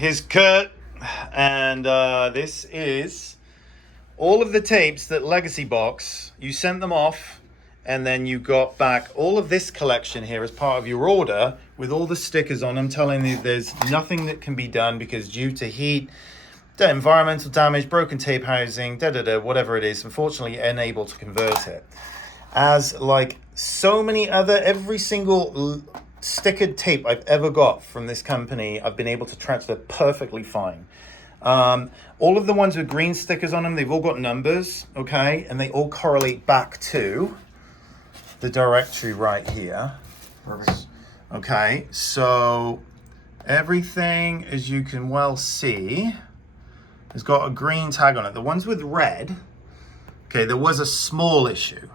here's Kurt, and this is all of the tapes that Legacybox, you sent them off, and then you got back all of this collection here as part of your order with all the stickers on them telling you there's nothing that can be done because due to heat, environmental damage, broken tape housing, whatever it is, unfortunately unable to convert it. As like so many other, every single stickered tape I've ever got from this company, I've been able to transfer perfectly fine. All of the ones with green stickers on them, they've all got numbers, okay? And they all correlate back to the directory right here. Perfect. Okay, so everything, as you can well see, has got a green tag on it. The ones with red, okay, there was a small issue,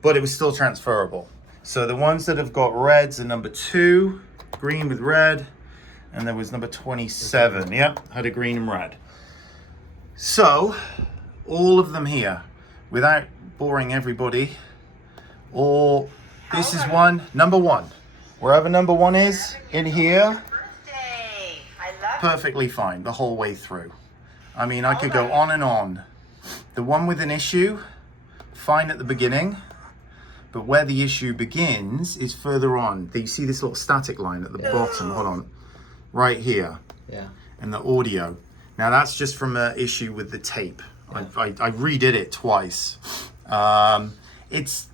but it was still transferable. So the ones that have got reds are number 2, green with red, and there was number 27. Yep, had a green and red. So all of them here, without boring everybody, or this is one, number 1. Wherever number 1 is in here, perfectly fine the whole way through. I mean, I could go on and on. The one with an issue, fine at the beginning, but where the issue begins is further on. You see this little static line at the bottom, hold on, right here. Yeah. And the audio. Now that's just from an issue with the tape. Yeah. I redid it twice. It's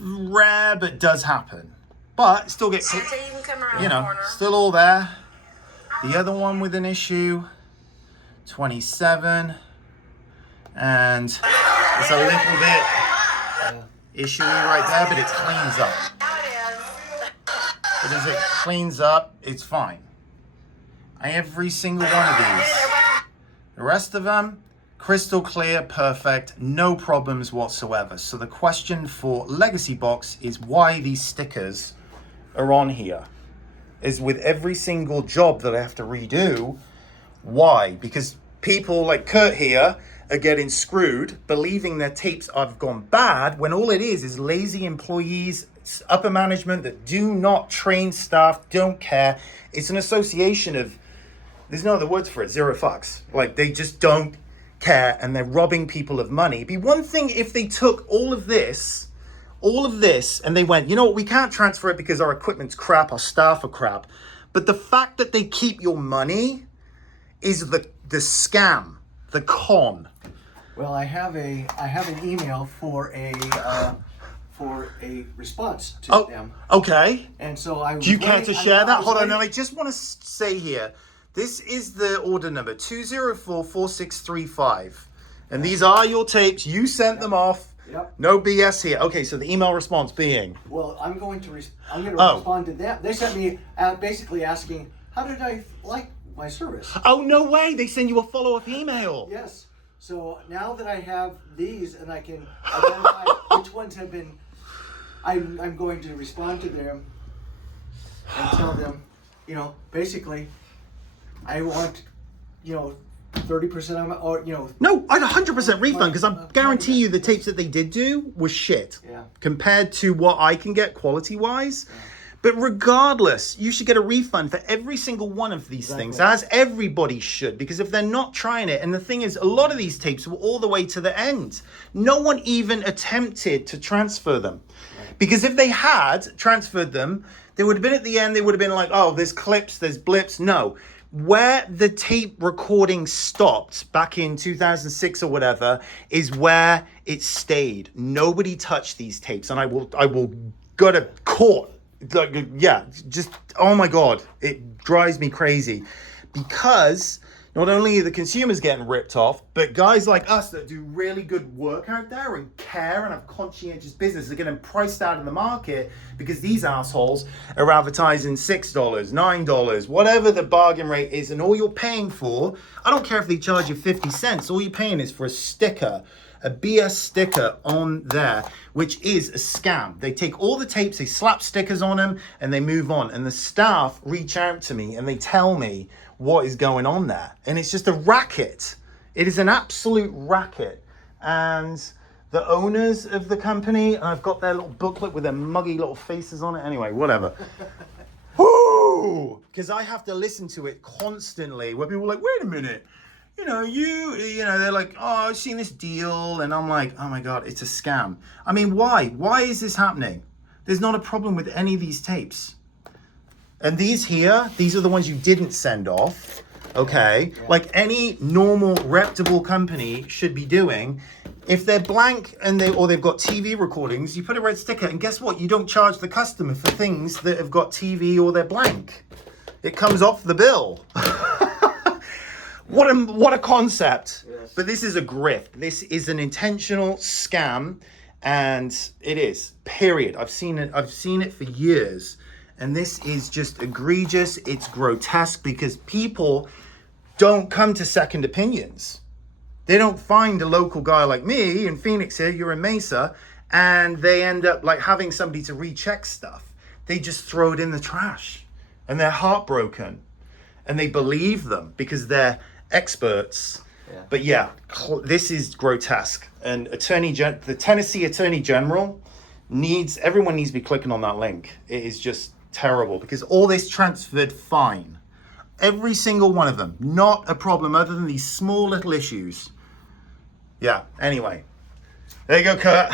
rare, but does happen. But still get, you know, still all there. The other one with an issue, 27, and it's a little bit issue-y right there, but it cleans up. But as it cleans up, it's fine. Every single one of these. The rest of them, crystal clear, perfect, no problems whatsoever. So the question for Legacybox is why these stickers are on here. Is with every single job that I have to redo. Why? Because people like Kurt here are getting screwed, believing their tapes have gone bad, when all it is lazy employees, upper management that do not train staff, don't care. It's an association of, there's no other words for it, zero fucks. Like, they just don't care, and they're robbing people of money. It'd be one thing if they took all of this, and they went, you know what, we can't transfer it because our equipment's crap, our staff are crap. But the fact that they keep your money is the scam, the con. Well, I have an email for a response to them. Okay. And so I do you care to share that? Hold on, no, I just want to say here, this is the order number 2044635. And these are your tapes. You sent them off. Yep. No BS here. Okay, so the email response being? Well, I'm going to respond to that. They sent me basically asking, how did I like my service? Oh, no way. They send you a follow-up email. Yes. So now that I have these and I can identify which ones have been, I'm going to respond to them and tell them, you know, basically, I want, you know, 30% of my, or, you know. No, I'd 100% refund, because I guarantee you the tapes that they did do was shit. Yeah. Compared to what I can get quality-wise. Yeah. But regardless, you should get a refund for every single one of these things, as everybody should, because if they're not trying it, and the thing is, a lot of these tapes were all the way to the end. No one even attempted to transfer them. Right. Because if they had transferred them, they would have been at the end, they would have been like, oh, there's clips, there's blips. No. Where the tape recording stopped back in 2006 or whatever is where it stayed. Nobody touched these tapes, and I will go to court. Like, yeah, just, oh my God, it drives me crazy, because not only are the consumers getting ripped off, but guys like us that do really good work out there and care and have conscientious business are getting priced out of the market because these assholes are advertising $6, $9, whatever the bargain rate is, and all you're paying for, I don't care if they charge you 50 cents, all you're paying is for a sticker, a BS sticker on there, which is a scam. They take all the tapes, they slap stickers on them, and they move on. And the staff reach out to me and they tell me what is going on there. And it's just a racket. It is an absolute racket. And the owners of the company, and I've got their little booklet with their muggy little faces on it. Anyway, whatever. Woo! no, because I have to listen to it constantly where people are like, wait a minute, they're like, oh, I've seen this deal, and I'm like, oh my God, it's a scam. I mean, why? Why is this happening? There's not a problem with any of these tapes. And these are the ones you didn't send off, okay? Yeah. Like any normal, reputable company should be doing. If they're blank or they've got TV recordings, you put a red sticker, and guess what? You don't charge the customer for things that have got TV or they're blank. It comes off the bill. What a concept. Yes. But this is a grift. This is an intentional scam, and it is, period. I've seen it for years. And this is just egregious. It's grotesque because people don't come to second opinions. They don't find a local guy like me in Phoenix here, you're in Mesa, and they end up like having somebody to recheck stuff. They just throw it in the trash and they're heartbroken and they believe them because they're experts. Yeah. But yeah, this is grotesque. And the Tennessee Attorney General everyone needs to be clicking on that link. It is just terrible because all this transferred fine. Every single one of them. Not a problem other than these small little issues. Yeah, anyway. There you go, Kurt.